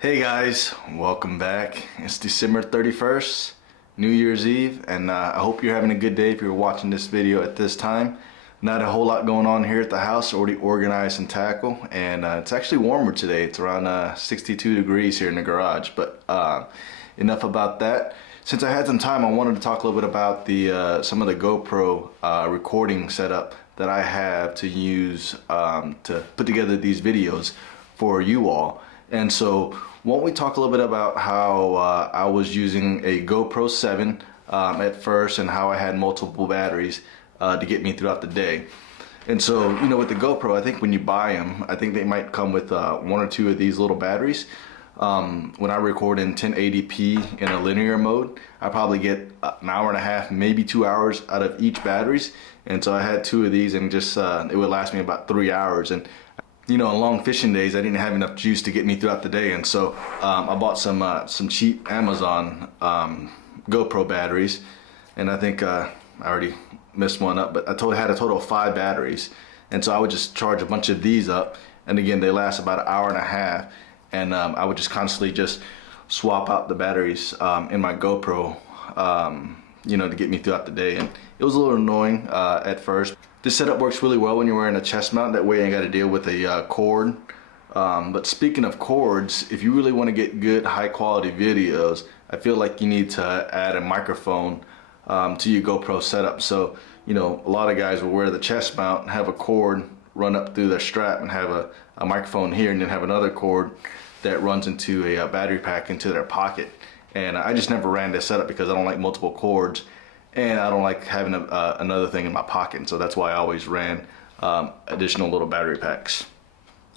Hey guys, welcome back. It's December 31st, New Year's Eve, and I hope you're having a good day if you're watching this video at this time. Not a whole lot going on here at the house, already organized and tackle, and it's actually warmer today. It's around 62 degrees here in the garage, but enough about that. Since I had some time, I wanted to talk a little bit about the some of the GoPro recording setup that I have to use to put together these videos for you all. And so why don't we talk a little bit about how I was using a GoPro 7 at first, and how I had multiple batteries to get me throughout the day. And so, you know, with the GoPro, I think when you buy them, I think they might come with one or two of these little batteries. When I record in 1080p in a linear mode, I probably get an hour and a half, maybe 2 hours out of each batteries. And so I had two of these, and just it would last me about 3 hours. And you know, on long fishing days, I didn't have enough juice to get me throughout the day, and so I bought some cheap Amazon GoPro batteries, and I think I already missed one up, but I had a total of 5 batteries, and so I would just charge a bunch of these up, and again, they last about an hour and a half, and I would just constantly just swap out the batteries in my GoPro, you know, to get me throughout the day. And it was a little annoying at first. This setup works really well when you're wearing a chest mount. That way you ain't got to deal with a cord. But speaking of cords, if you really want to get good high quality videos, I feel like you need to add a microphone to your GoPro setup. So, you know, a lot of guys will wear the chest mount and have a cord run up through their strap and have a microphone here, and then have another cord that runs into a battery pack into their pocket. And I just never ran this setup because I don't like multiple cords, and I don't like having another thing in my pocket. And so that's why I always ran additional little battery packs.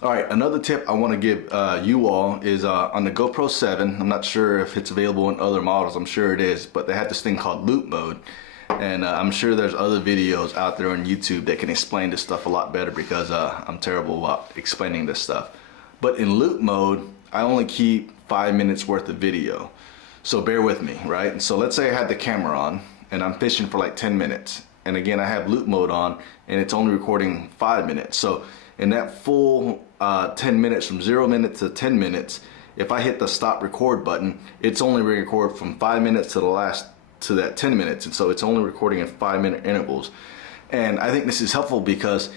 All right, another tip I want to give you all is on the GoPro 7. I'm not sure if it's available in other models. I'm sure it is, but they have this thing called loop mode. And I'm sure there's other videos out there on YouTube that can explain this stuff a lot better, because I'm terrible about explaining this stuff. But in loop mode, I only keep 5 minutes worth of video. So bear with me, right? And so let's say I had the camera on and I'm fishing for like 10 minutes. And again, I have loop mode on and it's only recording 5 minutes. So in that full 10 minutes, from 0 minutes to 10 minutes, if I hit the stop record button, it's only record from 5 minutes to that 10 minutes. And so it's only recording in 5-minute intervals. And I think this is helpful because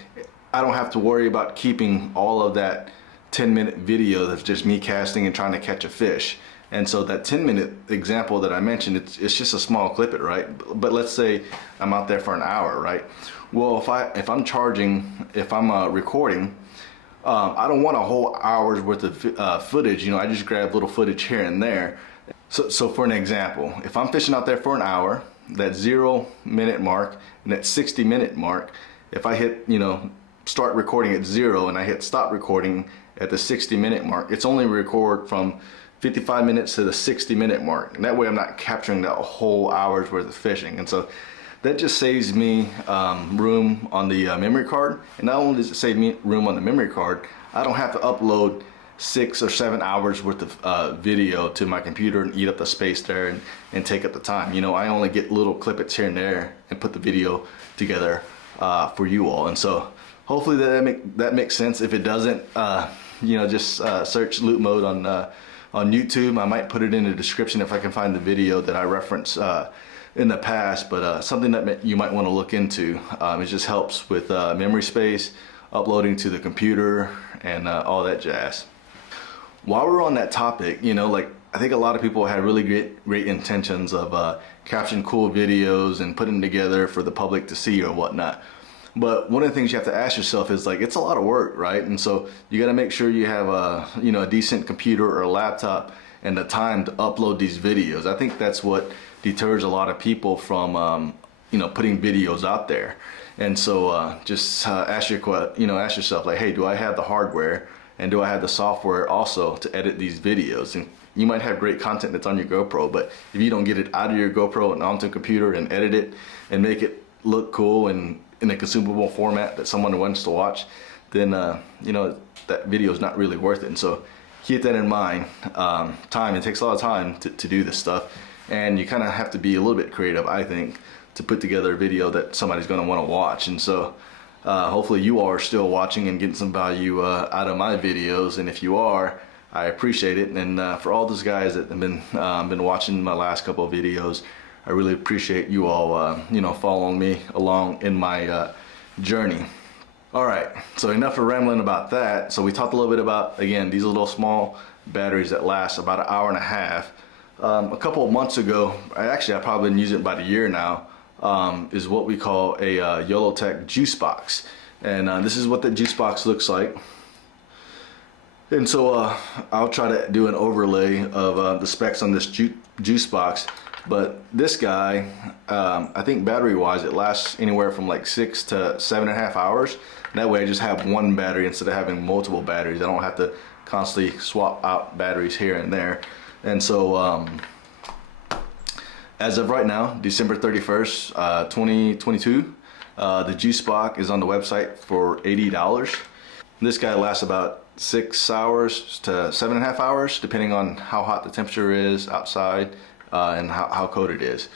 I don't have to worry about keeping all of that 10-minute video that's just me casting and trying to catch a fish. And so that 10-minute example that I mentioned, it's just a small clip, right? But let's say I'm out there for an hour, right? Well, if I'm recording, I don't want a whole hour's worth of footage. You know, I just grab little footage here and there. So for an example, if I'm fishing out there for an hour, that 0-minute mark and that 60-minute mark, if I hit, you know, start recording at 0 and I hit stop recording at the 60-minute mark, it's only record from 55 minutes to the 60-minute mark. And that way I'm not capturing that whole hour's worth of fishing. And so that just saves me room on the memory card. And not only does it save me room on the memory card, I don't have to upload 6 or 7 hours worth of video to my computer and eat up the space there and take up the time. You know, I only get little clippets here and there and put the video together for you all. And so hopefully that makes sense. If it doesn't, you know, just search loop mode on YouTube. I might put it in the description if I can find the video that I referenced in the past. But something that you might want to look into. It just helps with memory space, uploading to the computer, and all that jazz. While we're on that topic, you know, like, I think a lot of people had really great intentions of capturing cool videos and putting them together for the public to see or whatnot. But one of the things you have to ask yourself is, like, it's a lot of work, right? And so you got to make sure you have a decent computer or a laptop and the time to upload these videos. I think that's what deters a lot of people from you know, putting videos out there. And so just ask yourself, like, hey, do I have the hardware and do I have the software also to edit these videos? And you might have great content that's on your GoPro, but if you don't get it out of your GoPro and onto a computer and edit it and make it look cool and in a consumable format that someone wants to watch, then you know, that video is not really worth it. And so keep that in mind. It takes a lot of time to do this stuff, and you kind of have to be a little bit creative, I think, to put together a video that somebody's going to want to watch. And so hopefully you all are still watching and getting some value out of my videos, and if you are, I appreciate it. And for all those guys that have been watching my last couple of videos, I really appreciate you all you know, following me along in my journey. Alright, so enough of rambling about that. So we talked a little bit about, again, these little small batteries that last about an hour and a half. A couple of months ago, I've probably been using it about a year now, is what we call a YOLOtech juice box. And this is what the juice box looks like. And so I'll try to do an overlay of the specs on this juice box. But this guy, I think battery wise, it lasts anywhere from like 6 to 7.5 hours. That way I just have one battery instead of having multiple batteries. I don't have to constantly swap out batteries here and there. And so as of right now, December 31st, 2022, the juice box is on the website for $80. This guy lasts about 6 hours to 7.5 hours, depending on how hot the temperature is outside and how cold it is.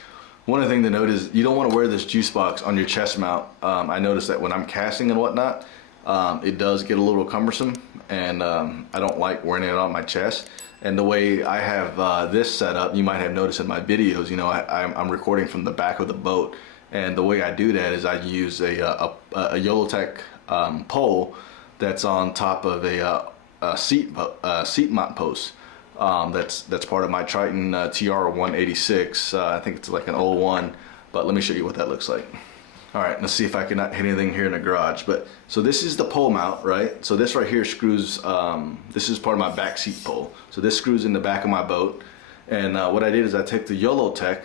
One other thing to note is you don't want to wear this juice box on your chest mount. I noticed that when I'm casting and whatnot, it does get a little cumbersome, and I don't like wearing it on my chest. And the way I have this set up, you might have noticed in my videos, you know, I'm recording from the back of the boat. And the way I do that is I use a YOLOtech pole that's on top of a seat mount post. That's part of my Triton TR186. I think it's like an 01, but let me show you what that looks like. All right, let's see if I can not hit anything here in the garage. But so this is the pole mount, right? So this right here screws, this is part of my back seat pole. So this screws in the back of my boat. And what I did is I took the YOLOtech,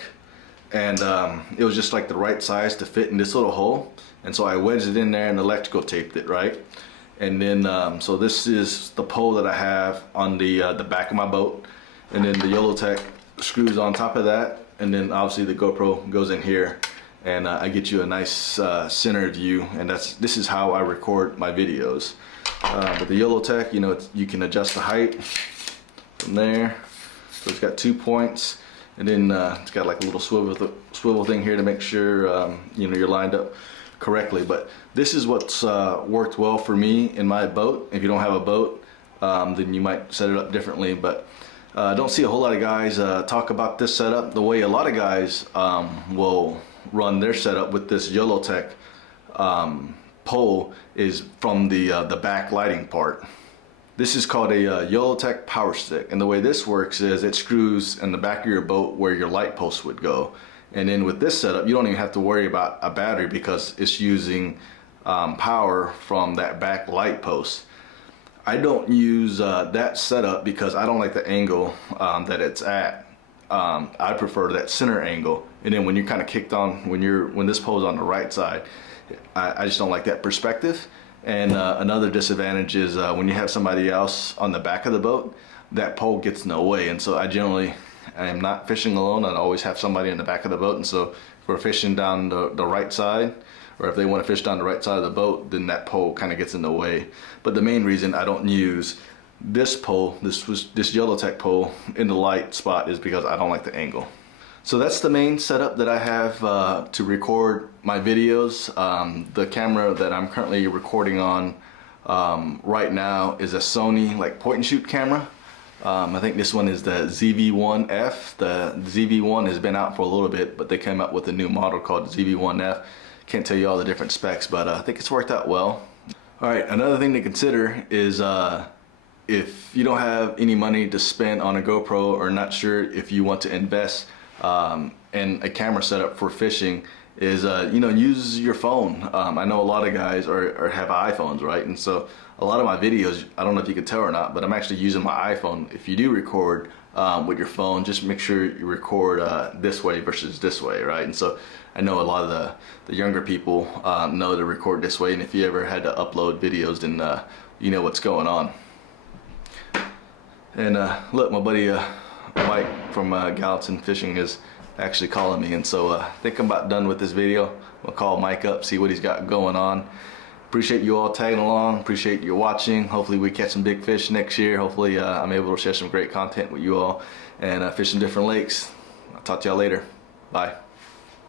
and it was just like the right size to fit in this little hole. And so I wedged it in there and electrical taped it, right? And then, so this is the pole that I have on the back of my boat. And then the YOLOtech screws on top of that. And then obviously the GoPro goes in here. And I get you a nice center view, and this is how I record my videos. But the YOLOtech, you know, you can adjust the height from there. So it's got 2 points, and then it's got like a little swivel thing here to make sure you know, you're lined up correctly. But this is what's worked well for me in my boat. If you don't have a boat, then you might set it up differently. But I don't see a whole lot of guys talk about this setup. The way a lot of guys will run their setup with this YOLOtech pole is from the back lighting part. This is called a YOLOtech power stick, and the way this works is it screws in the back of your boat where your light post would go. And then with this setup, you don't even have to worry about a battery because it's using power from that back light post. I don't use that setup because I don't like the angle that it's at. I prefer that center angle, and then when you're kind of kicked on, when this pole's on the right side, I just don't like that perspective. And another disadvantage is when you have somebody else on the back of the boat, that pole gets in the way. And so I am not fishing alone. I always have somebody in the back of the boat. And so if we're fishing down the right side, or if they want to fish down the right side of the boat, then that pole kind of gets in the way. But the main reason I don't use this pole, this YOLOtech pole in the light spot, is because I don't like the angle. So that's the main setup that I have to record my videos. The camera that I'm currently recording on right now is a Sony like point and shoot camera. I think this one is the ZV-1F. The ZV-1 has been out for a little bit, but they came out with a new model called the ZV-1F. Can't tell you all the different specs, but I think it's worked out well. All right, another thing to consider is if you don't have any money to spend on a GoPro, or not sure if you want to invest in a camera setup for fishing, is you know, use your phone. I know a lot of guys have iPhones, right? And so a lot of my videos, I don't know if you can tell or not, but I'm actually using my iPhone. If you do record with your phone, just make sure you record this way versus this way, right? And so I know a lot of the younger people know to record this way, and if you ever had to upload videos, then you know what's going on. And look, my buddy Mike from Gallatin Fishing is actually calling me, and so I think I'm about done with this video. I'll call Mike up, see what he's got going on. Appreciate you all tagging along, appreciate you watching. Hopefully we catch some big fish next year. Hopefully I'm able to share some great content with you all and fish some different lakes. I'll talk to y'all later. Bye.